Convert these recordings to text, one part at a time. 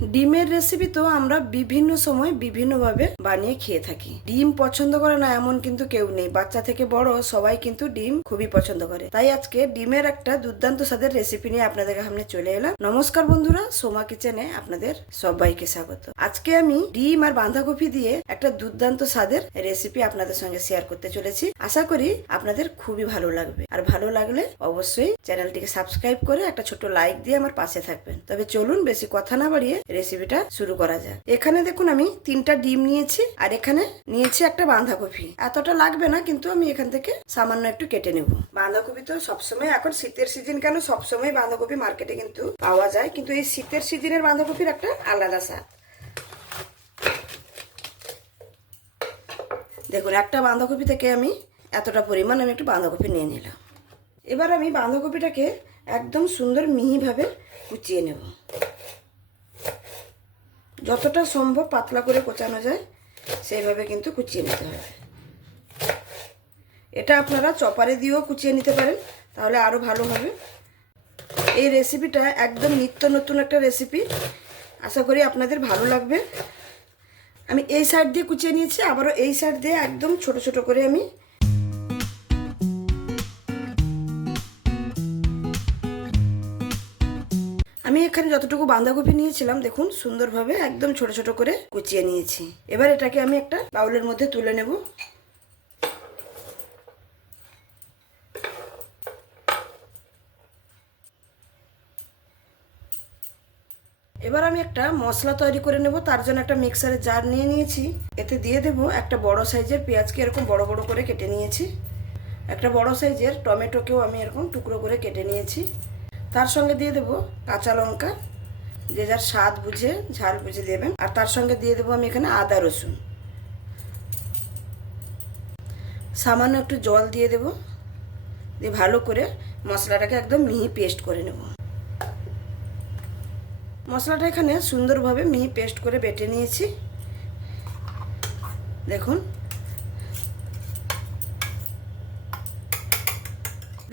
ডিমের রেসিপি তো আমরা বিভিন্ন সময় বিভিন্নভাবে বানিয়ে খেয়ে থাকি। ডিম পছন্দ করে না এমন কিন্তু কেউ নেই। বাচ্চা থেকে বড় সবাই কিন্তু ডিম খুবই পছন্দ করে। তাই আজকে ডিমের একটা দুর্দান্ত স্বাদের রেসিপি নিয়ে আপনাদের সামনে চলে এলাম। নমস্কার বন্ধুরা, সোমা কিচেনে আপনাদের সবাইকে স্বাগত। আজকে আমি ডিম আর বাঁধাকপি দিয়ে একটা দুর্দান্ত স্বাদের রেসিপি আপনাদের সঙ্গে শেয়ার করতে চলেছি। আশা করি আপনাদের খুবই ভালো লাগবে। আর ভালো লাগলে অবশ্যই চ্যানেলটিকে সাবস্ক্রাইব করে একটা ছোট লাইক দিয়ে আমার পাশে থাকবেন। তবে চলুন বেশি কথা না বাড়িয়ে রেসিপিটা শুরু করা যাক। এখানে দেখুন আমি তিনটা ডিম নিয়েছি, আর এখানে নিয়েছি একটা বাঁধাকপি। এতটা লাগবে না, কিন্তু আমি এখান থেকে সামান্য একটু কেটে নেব। বাঁধাকপি তো সবসময়, এখন শীতের সিজন কেন সবসময় বাঁধাকপি মার্কেটে কিন্তু পাওয়া যায়, কিন্তু এই শীতের সিজনের বাঁধাকপির একটা আলাদা স্বাদ। দেখুন, একটা বাঁধাকপি থেকে আমি এতটা পরিমাণ আমি একটু বাঁধাকপি নিয়ে নিলাম। এবার আমি বাঁধাকপিটাকে একদম সুন্দর মিহিভাবে কুচিয়ে নেব। যতটা সম্ভব পাতলা করে কোচানো যায়, সেইভাবে কিন্তু কুচিয়ে নিতে হবে। এটা আপনারা চপারে দিয়েও কুচিয়ে নিতে পারেন, তাহলে আরও ভালো হবে। এই রেসিপিটা একদম নিত্য নতুন একটা রেসিপি। আশা করি আপনাদের ভালো লাগবে। আমি এই সাইড দিয়ে কুচিয়ে নিয়েছি, আবারও এই সাইড দিয়ে একদম ছোট ছোট করে আমি আমি এখানে যতটুকু বাঁধাকপি নিয়েছিলাম, দেখুন, সুন্দরভাবে একদম ছোট ছোট করে কুচিয়ে নিয়েছি। এবার এটাকে আমি একটা বাউলের মধ্যে তুলে নেব। এবার আমি একটা মশলা তৈরি করে নেব, তার জন্য একটা মিক্সারের জার নিয়ে নিয়েছি। এতে দিয়ে দেব একটা বড় সাইজের পেঁয়াজকে এরকম বড় বড় করে কেটে নিয়েছি। একটা বড় সাইজের টমেটোকেও আমি এরকম টুকরো করে কেটে নিয়েছি। তার সঙ্গে দিয়ে দেব কাঁচা লঙ্কা, যে যার স্বাদ বুঝে, ঝাল বুঝে দেবেন। আর তার সঙ্গে দিয়ে দেবো আমি এখানে আদা রসুন। সামান্য একটু জল দিয়ে দেব, দিয়ে ভালো করে মশলাটাকে একদম মিহি পেস্ট করে নেব। মশলাটা এখানে সুন্দরভাবে মিহি পেস্ট করে বেটে নিয়েছি। দেখুন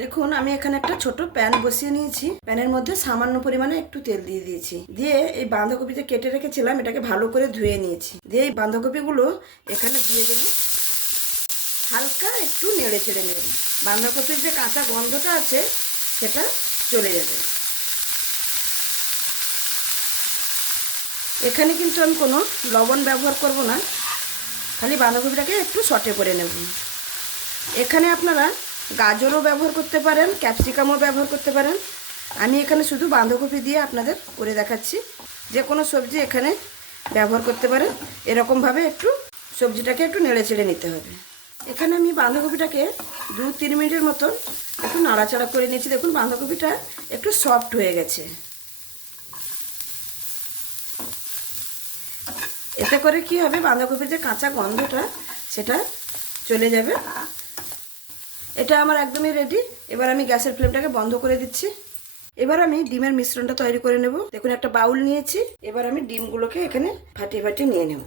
দেখুন, আমি এখানে একটা ছোট প্যান বসিয়ে নিয়েছি। প্যানের মধ্যে সামান্য পরিমাণে একটু তেল দিয়ে দিয়েছি। দিয়ে এই বাঁধাকপি যে কেটে রেখেছিলাম, এটাকে ভালো করে ধুয়ে নিয়েছি। দিয়ে এই বাঁধাকপিগুলো এখানে দিয়ে দেব। হালকা একটু নেড়ে চেড়ে নেবেন বাঁধাকপির যে কাঁচা গন্ধটা আছে, সেটা চলে যাবে। এখানে কিন্তু আমি কোনো লবণ ব্যবহার করব না। খালি বাঁধাকপিটাকে একটু সটে করে নেব। এখানে আপনারা গাজরও ব্যবহার করতে পারেন, ক্যাপসিকামও ব্যবহার করতে পারেন। আমি এখানে শুধু বাঁধাকপি দিয়ে আপনাদের করে দেখাচ্ছি। যে কোনো সবজি এখানে ব্যবহার করতে পারেন। এরকমভাবে একটু সবজিটাকে একটু নেড়ে চেড়ে নিতে হবে। এখানে আমি বাঁধাকপিটাকে দু তিন মিনিটের মতন একটু নাড়াচাড়া করে নিয়েছি। দেখুন, বাঁধাকপিটা একটু সফট হয়ে গেছে। এতে করে কি হবে? বাঁধাকপির যে কাঁচা গন্ধটা, সেটা চলে যাবে। এটা আমার একদমই রেডি এবার আমি গ্যাসের ফ্লেমটাকে বন্ধ করে দিচ্ছি। এবার আমি ডিমের মিশ্রণটা তৈরি করে নেব। দেখুন, একটা বাউল নিয়েছি। এবার আমি ডিমগুলোকে এখানে ফাটিয়ে ফাটিয়ে নিয়ে নেব।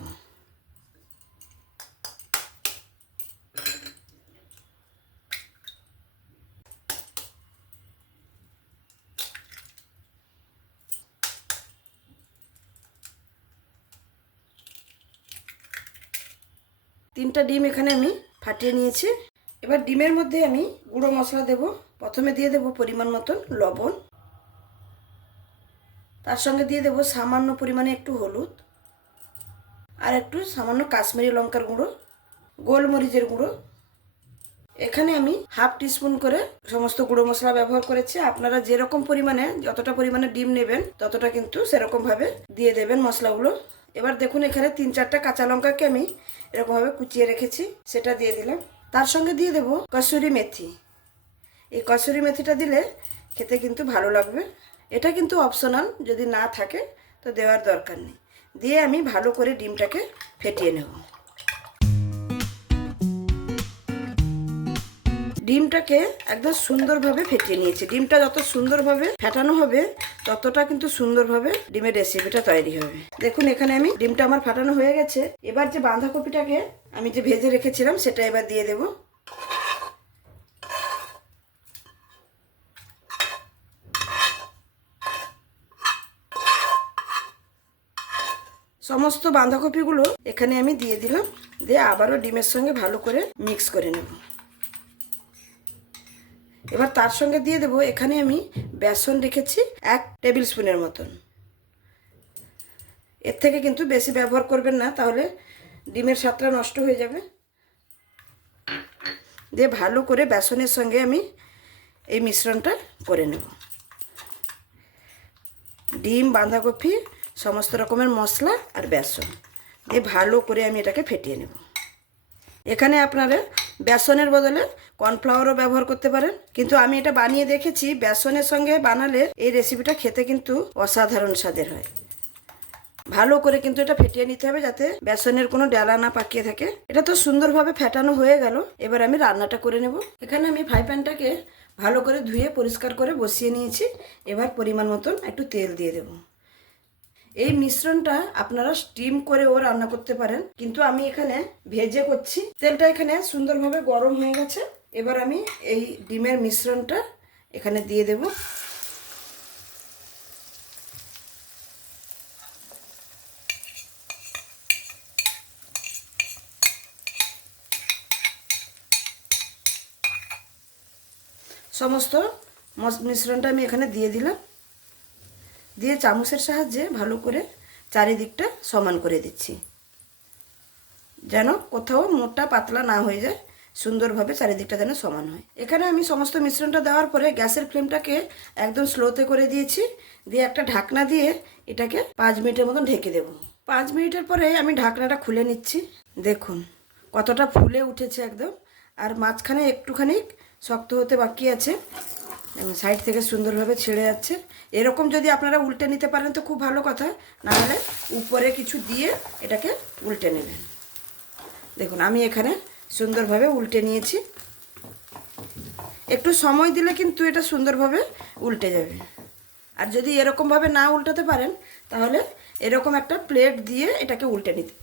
তিনটা ডিম এখানে আমি ফাটিয়ে নিয়েছি। এবার ডিমের মধ্যে আমি গুঁড়ো মশলা দেব। প্রথমে দিয়ে দেব পরিমাণ মতন লবণ। তার সঙ্গে দিয়ে দেব সামান্য পরিমাণে একটু হলুদ আর একটু সামান্য কাশ্মীরি লঙ্কার গুঁড়ো, গোলমরিচের গুঁড়ো। এখানে আমি হাফ টিস্পুন করে সমস্ত গুঁড়ো মশলা ব্যবহার করেছি। আপনারা যেরকম পরিমাণে, যতটা পরিমাণে ডিম নেবেন, ততটা কিন্তু সেরকমভাবে দিয়ে দেবেন মশলাগুলো। এবার দেখুন, এখানে তিন চারটা কাঁচা লঙ্কাকে আমি এরকমভাবে কুচিয়ে রেখেছি। সেটা দিয়ে দিলাম। তার সঙ্গে দিয়ে দেব কসুরি মেথি। এই কসুরি মেথিটা দিলে খেতে কিন্তু ভালো লাগবে। এটা কিন্তু অপশনাল, যদি না থাকে তো দেওয়ার দরকার নেই। দিয়ে আমি ভালো করে ডিমটাকে ফেটিয়ে নেব। ডিমটাকে একদম সুন্দরভাবে ফেটিয়ে নিয়েছি। ডিমটা যত সুন্দরভাবে ফেটানো হবে, ততটা কিন্তু সুন্দরভাবে ডিমের রেসিপিটা তৈরি হবে। দেখুন, এখানে আমি ডিমটা আমার ফাটানো হয়ে গেছে। এবার যে বাঁধাকপিটাকে আমি যে ভেজে রেখেছিলাম, সেটা এবার দিয়ে দেব। সমস্ত বাঁধাকপিগুলো এখানে আমি দিয়ে দিলাম। দিয়ে আবারও ডিমের সঙ্গে ভালো করে মিক্স করে নেব। এবার তার সঙ্গে দিয়ে দেবো, এখানে আমি বেসন রেখেছি এক টেবিল স্পুনের মতন। এর থেকে কিন্তু বেশি ব্যবহার করবেন না, তাহলে ডিমের স্বাদটা নষ্ট হয়ে যাবে। দিয়ে ভালো করে বেসনের সঙ্গে আমি এই মিশ্রণটা করে নেব। ডিম, বাঁধাকপি, সমস্ত রকমের মশলা আর বেসন। দিয়ে ভালো করে আমি এটাকে ফেটিয়ে নেব। এখানে আপনারা বেসনের বদলে কর্নফ্লাওয়ারও ব্যবহার করতে পারেন। কিন্তু আমি এটা বানিয়ে দেখেছি, বেসনের সঙ্গে বানালে এই রেসিপিটা খেতে কিন্তু অসাধারণ স্বাদের হয়। ভালো করে কিন্তু এটা ফেটিয়ে নিতে হবে যাতে বেসনের কোনো ডালা না পাকিয়ে থাকে। এটা তো সুন্দরভাবে ফেটানো হয়ে গেল। এবার আমি রান্নাটা করে নেব। এখানে আমি ফ্রাই প্যানটাকে ভালো করে ধুয়ে পরিষ্কার করে বসিয়ে নিয়েছি। এবার পরিমাণ মতন একটু তেল দিয়ে দেবো। এই মিশ্রণটা আপনারা স্টিম করেও রান্না করতে পারেন। কিন্তু আমি এখানে ভেজে করছি। তেলটা এখানে সুন্দরভাবে গরম হয়ে গেছে। এবার আমি এই ডিমের মিশ্রণটা এখানে দিয়ে দেব। সমস্ত মস- মিশ্রণটা আমি এখানে দিয়ে দিলাম। দিয়ে চামচের সাহায্যে ভালো করে চারিদিকটা সমান করে দিচ্ছি। যেন কোথাও মোটা পাতলা না হয়ে যায়, সুন্দরভাবে চারিদিকটা যেন সমান হয়। এখানে আমি সমস্ত মিশ্রণটা দেওয়ার পরে গ্যাসের ফ্লেমটাকে একদম স্লোতে করে দিয়েছি। দিয়ে একটা ঢাকনা দিয়ে এটাকে পাঁচ মিনিটের মতন ঢেকে দেবো। পাঁচ মিনিটের পরে আমি ঢাকনাটা খুলে নিচ্ছি। দেখুন, কতটা ফুলে উঠেছে একদম। আর মাঝখানে একটুখানি শক্ত হতে বাকি আছে। সাইড থেকে সুন্দরভাবে ছেড়ে যাচ্ছে। এরকম যদি আপনারা উল্টে নিতে পারেন তো খুব ভালো কথা, নাহলে উপরে কিছু দিয়ে এটাকে উল্টে নেবেন। দেখুন, আমি এখানে সুন্দরভাবে উল্টে নিয়েছি। একটু সময় দিলে কিন্তু এটা সুন্দরভাবে উল্টে যাবে। আর যদি এরকমভাবে না উল্টাতে পারেন, তাহলে এরকম একটা প্লেট দিয়ে এটাকে উল্টে নিতে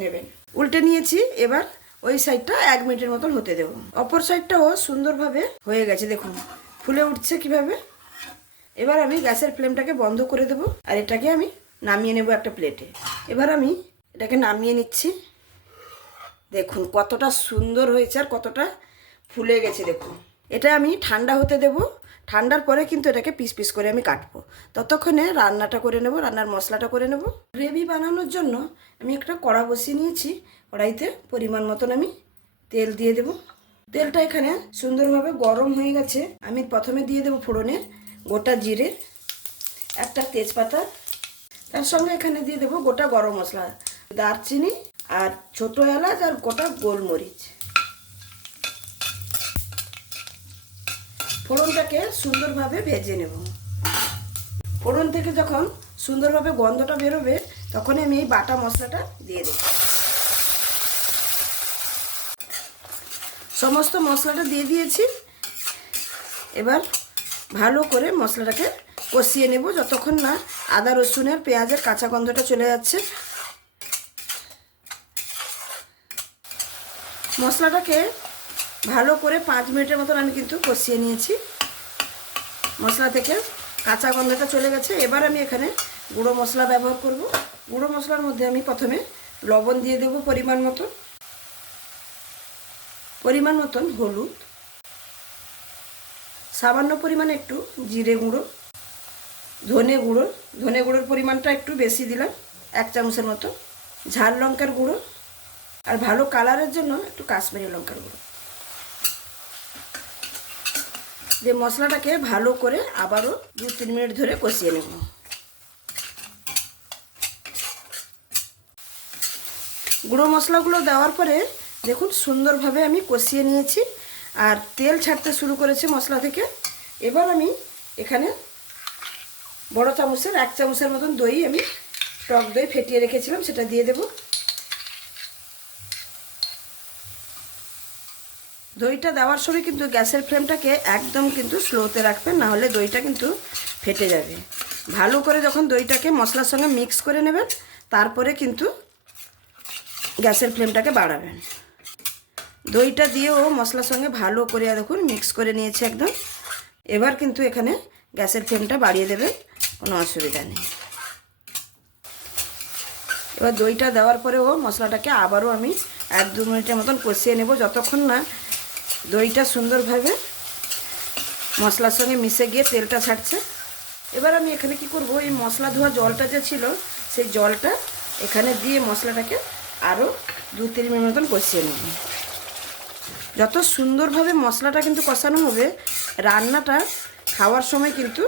নেবেন। উল্টে নিয়েছি, এবার ওই সাইডটা এক মিনিটের মতন হতে দেবো। অপর সাইডটাও সুন্দরভাবে হয়ে গেছে, দেখুন। ফুলে উঠছে কীভাবে? এবার আমি গ্যাসের ফ্লেমটাকে বন্ধ করে দেবো আর এটাকে আমি নামিয়ে নেব একটা প্লেটে। এবার আমি এটাকে নামিয়ে নিচ্ছি। দেখুন কতটা সুন্দর হয়েছে আর কতটা ফুলে গেছে, দেখুন। এটা আমি ঠান্ডা হতে দেব। ঠান্ডার পরে কিন্তু এটাকে পিস পিস করে আমি কাটবো। ততক্ষণে রান্নাটা করে নেব, রান্নার মশলাটা করে নেব। গ্রেভি বানানোর জন্য আমি একটা কড়া বসিয়ে নিয়েছি। কড়াইতে পরিমাণ মতন আমি তেল দিয়ে দেব। তেলটা এখানে সুন্দরভাবে গরম হয়ে গেছে। আমি প্রথমে দিয়ে দেবো ফোড়নে গোটা জিরে, একটা তেজপাতা। তার সঙ্গে এখানে দিয়ে দেবো গোটা গরম মশলা, দারচিনি আর ছোট এলাচ আর গোটা গোলমরিচ। ফোড়নটাকে সুন্দরভাবে ভেজে নেব। ফোড়ন থেকে যখন সুন্দরভাবে গন্ধটা বেরোবে তখন আমি এই বাটা মশলাটা দিয়ে দেব। সমস্ত মশলাটা দিয়ে দিয়েছি। এবার ভালো করে মশলাটাকে কষিয়ে নেব যতক্ষণ না আদা, রসুনের পেঁয়াজের কাঁচা গন্ধটা চলে যাচ্ছে। মশলাটাকে ভালো করে পাঁচ মিনিটের মতন আমি কিন্তু কষিয়ে নিয়েছি। মশলা থেকে কাঁচা গন্ধটা চলে গেছে। এবার আমি এখানে গুঁড়ো মশলা ব্যবহার করব। গুঁড়ো মশলার মধ্যে আমি প্রথমে লবণ দিয়ে দেব পরিমাণ মতন। পরিমাণ মতন হলুদ, সামান্য পরিমাণে একটু জিরে গুঁড়ো, ধনে গুঁড়ো, ধনে গুঁড়োর পরিমাণটা একটু বেশি দিলাম, এক চামচের মতো, ঝাল লঙ্কার গুঁড়ো, আর ভালো কালারের জন্য একটু কাশ্মীরি লঙ্কার গুঁড়ো। দিয়ে মশলাটাকে ভালো করে আবারও দু তিন মিনিট ধরে কষিয়ে নেব। গুঁড়ো মশলাগুলো দেওয়ার পরে দেখুন, সুন্দরভাবে আমি কষিয়ে নিয়েছি আর তেল ছাড়তে শুরু করেছে মশলা থেকে। এবার আমি এখানে বড় চামচের, এক চামচের মতন দই আমি টক দই ফেটিয়ে রেখেছিলাম, সেটা দিয়ে দেব। দইটা দেওয়ার সময় কিন্তু গ্যাসের ফ্লেমটাকে একদম কিন্তু স্লোতে রাখবেন না হলে দইটা কিন্তু ফেটে যাবে। ভালো করে যখন দইটাকে মশলার সঙ্গে মিক্স করে নেবেন, তারপরে কিন্তু গ্যাসের ফ্লেমটাকে বাড়াবেন। দইটা দিয়েও মশলার সঙ্গে ভালো করে দেখুন মিক্স করে নিয়েছে একদম। এবার কিন্তু এখানে গ্যাসের ফ্লেমটা বাড়িয়ে দেবে, কোনো অসুবিধা নেই। এবার দইটা দেওয়ার পরেও মশলাটাকে আবারও আমি এক দু মিনিটের মতন কষিয়ে নেব, যতক্ষণ না দইটা সুন্দরভাবে মশলার সঙ্গে মিশে গিয়ে তেলটা ছাড়ছে। এবার আমি এখানে কি করব, এই মশলা ধোয়া জলটা যে ছিল, সেই জলটা এখানে দিয়ে মশলাটাকে আরও দু তিন মিনিট মতন কষিয়ে নেব। যত সুন্দরভাবে মশলাটা কিন্তু কষানো হবে, রান্নাটা খাওয়ার সময় কিন্তু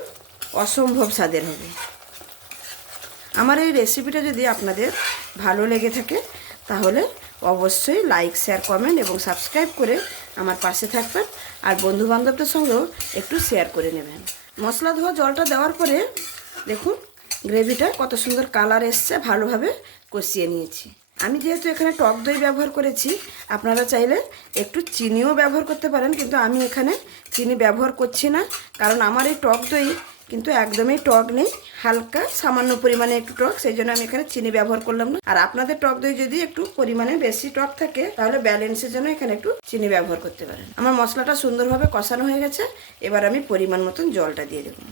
অসম্ভব স্বাদের হবে। আমার এই রেসিপিটা যদি আপনাদের ভালো লেগে থাকে, তাহলে অবশ্যই লাইক শেয়ার কমেন্ট এবং সাবস্ক্রাইব করে আমার পাশে থাকবেন আর বন্ধু বান্ধবদের সঙ্গেও একটু শেয়ার করে নেবেন। মশলা ধোয়া জলটা দেওয়ার পরে দেখুন গ্রেভিটা কত সুন্দর কালার এসছে, ভালোভাবে কষিয়ে নিয়েছি। আমি যেহেতু এখানে টক দই ব্যবহার করেছি, আপনারা চাইলে একটু চিনিও ব্যবহার করতে পারেন, কিন্তু আমি এখানে চিনি ব্যবহার করছি না, কারণ আমার এই টক দই কিন্তু একদমই টক নেই, হালকা, সামান্য পরিমাণে একটু টক, সেই জন্য আমি এখানে চিনি ব্যবহার করলাম না। আর আপনাদের টক দই যদি একটু পরিমাণে বেশি টক থাকে, তাহলে ব্যালেন্সের জন্য এখানে একটু চিনি ব্যবহার করতে পারেন। আমার মশলাটা সুন্দরভাবে কষানো হয়ে গেছে, এবার আমি পরিমাণ মতন জলটা দিয়ে দেবো।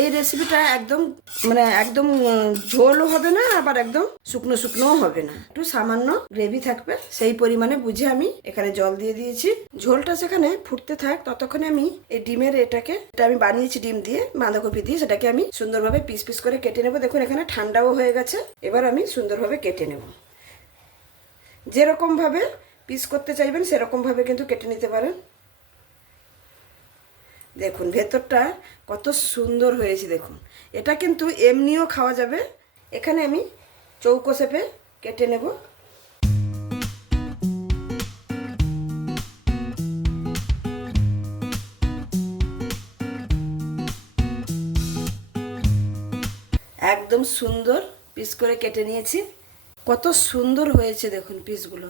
এই রেসিপিটা একদম মানে একদম ঝোলও হবে না, আবার একদম শুকনো শুকনোও হবে না। একটু সামান্য গ্রেভি থাকবে, সেই পরিমাণে বুঝে আমি এখানে জল দিয়ে দিয়েছি। ঝোলটা সেখানে ফুটতে থাক, ততক্ষণে আমি এই ডিমের এটাকে, এটা আমি বানিয়েছি ডিম দিয়ে, বাঁধাকপি দিয়ে, সেটাকে আমি সুন্দরভাবে পিস পিস করে কেটে নেব। দেখুন, এখানে ঠান্ডাও হয়ে গেছে, এবার আমি সুন্দরভাবে কেটে নেব। যেরকমভাবে পিস করতে চাইবেন, সেরকমভাবে কিন্তু কেটে নিতে পারেন। দেখুন, ভেতরটা কত সুন্দর হয়েছে, দেখুন। এটা কিন্তু এমনিও খাওয়া যাবে। এখানে আমি চৌকো শেপে কেটে নেব। একদম সুন্দর পিস করে কেটে নিয়েছি। কত সুন্দর হয়েছে, দেখুন, পিসগুলো।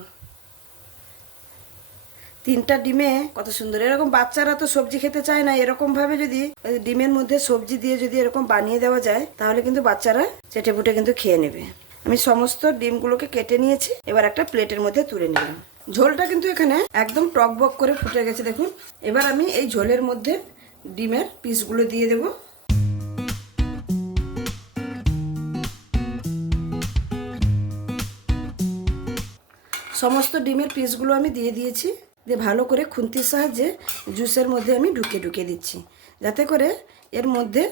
তিনটা ডিমে, কত সুন্দর। এরকম বাচ্চারা তো সবজি খেতে চায় না। এরকম ভাবে যদি ডিমের মধ্যে সবজি দিয়ে যদি এরকম বানিয়ে দেওয়া যায়, তাহলে কিন্তু বাচ্চারা চেটে পুটে কিন্তু খেয়ে নেবে। আমি সমস্ত ডিমগুলোকে কেটে নিয়েছি, এবার একটা প্লেটের মধ্যে তুলে নিলাম। ঝোলটা কিন্তু এখানে একদম টকবক করে ফুটে গেছে, দেখুন। এবার আমি এই ঝোলের মধ্যে ডিমের পিসগুলো দিয়ে দেবো। সমস্ত ডিমের পিসগুলো আমি দিয়ে দিয়েছি। দিয়ে ভালো করে খুন্তির সাহায্যে জুসের মধ্যে আমি ঢুকে ঢুকে দিচ্ছি। যাতে করে এর মধ্যে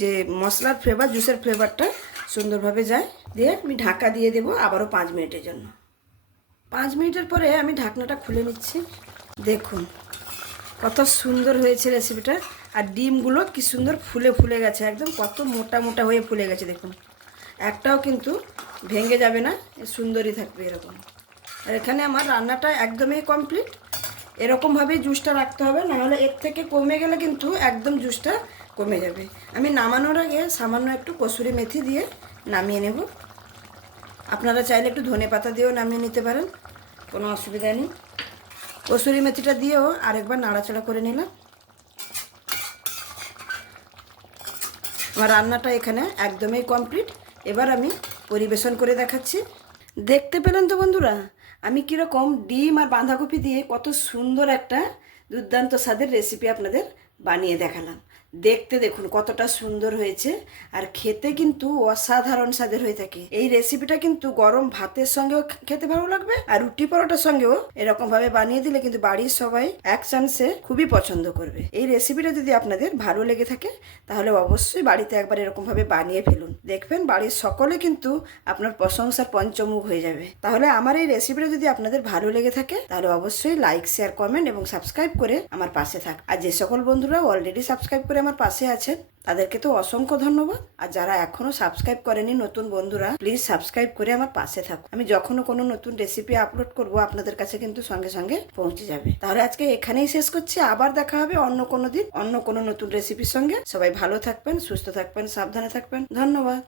যে মশলার ফ্লেভার জুসের ফ্লেভারটা সুন্দরভাবে যায়। দিয়ে আমি ঢাকা দিয়ে দেবো আবারও পাঁচ মিনিটের জন্য। পাঁচ মিনিটের পরে আমি ঢাকনাটা খুলে নিচ্ছি। দেখুন কত সুন্দর হয়েছে রেসিপিটা আর ডিমগুলো কি সুন্দর ফুলে ফুলে গেছে, একদম কত মোটা মোটা হয়ে ফুলে গেছে, দেখুন। একটাও কিন্তু ভেঙে যাবে না, সুন্দরই থাকবে এরকম। আর এখানে আমার রান্নাটা একদমই কমপ্লিট এরকমভাবেই জুসটা রাখতে হবে, নাহলে এর থেকে কমে গেলে কিন্তু একদম জুসটা কমে যাবে। আমি নামানোর আগে সামান্য একটু কসুরি মেথি দিয়ে নামিয়ে নেব। আপনারা চাইলে একটু ধনে পাতা দিয়েও নামিয়ে নিতে পারেন, কোনো অসুবিধা নেই। কসুরি মেথিটা দিয়েও আরেকবার নাড়াচাড়া করে নিলাম। আমার রান্নাটা এখানে একদমই কমপ্লিট। এবার আমি পরিবেশন করে দেখাচ্ছি। দেখতে পেলেন তো বন্ধুরা আমি কীরকম ডিম আর বাঁধাকপি দিয়ে কত সুন্দর একটা দুর্দান্ত স্বাদের রেসিপি আপনাদের বানিয়ে দেখালাম। দেখতে দেখুন কতটা সুন্দর হয়েছে। আর খেতে কিন্তু অসাধারণ স্বাদের হয়ে থাকে। এই রেসিপিটা কিন্তু গরম ভাতের সঙ্গেও খেতে ভালো লাগবে। আর রুটি পরোটার সঙ্গেও এরকম ভাবে বানিয়ে দিলে কিন্তু বাড়ির সবাই এক চান্সে খুবই পছন্দ করবে। এই রেসিপিটা যদি আপনাদের ভালো লেগে থাকে, তাহলে অবশ্যই বাড়িতে একবার এরকম ভাবে বানিয়ে ফেলুন। দেখবেন বাড়ির সকলে কিন্তু আপনার প্রশংসার পঞ্চমুখ হয়ে যাবে। তাহলে আমার এই রেসিপিটা যদি আপনাদের ভালো লেগে থাকে, তাহলে অবশ্যই লাইক শেয়ার কমেন্ট এবং সাবস্ক্রাইব করে আমার পাশে থাক। আর যে সকল বন্ধুরা অলরেডি সাবস্ক্রাইব করে আমার পাশে আছেন। তাদেরকে তো অসংখ্য ধন্যবাদ। আর যারা এখনও সাবস্ক্রাইব করেনি নতুন বন্ধুরা প্লিজ সাবস্ক্রাইব করে আমার পাশে থাকুন। আমি যখনও কোনো নতুন রেসিপি আপলোড করব, আপনাদের কাছে কিন্তু সঙ্গে সঙ্গে পৌঁছে যাবে। তাহলে আজকে এখানেই শেষ করছি। আবার দেখা হবে অন্য কোনো দিন, অন্য কোনো নতুন রেসিপির সঙ্গে। সবাই ভালো থাকবেন, সুস্থ থাকবেন, সাবধানে থাকবেন। ধন্যবাদ।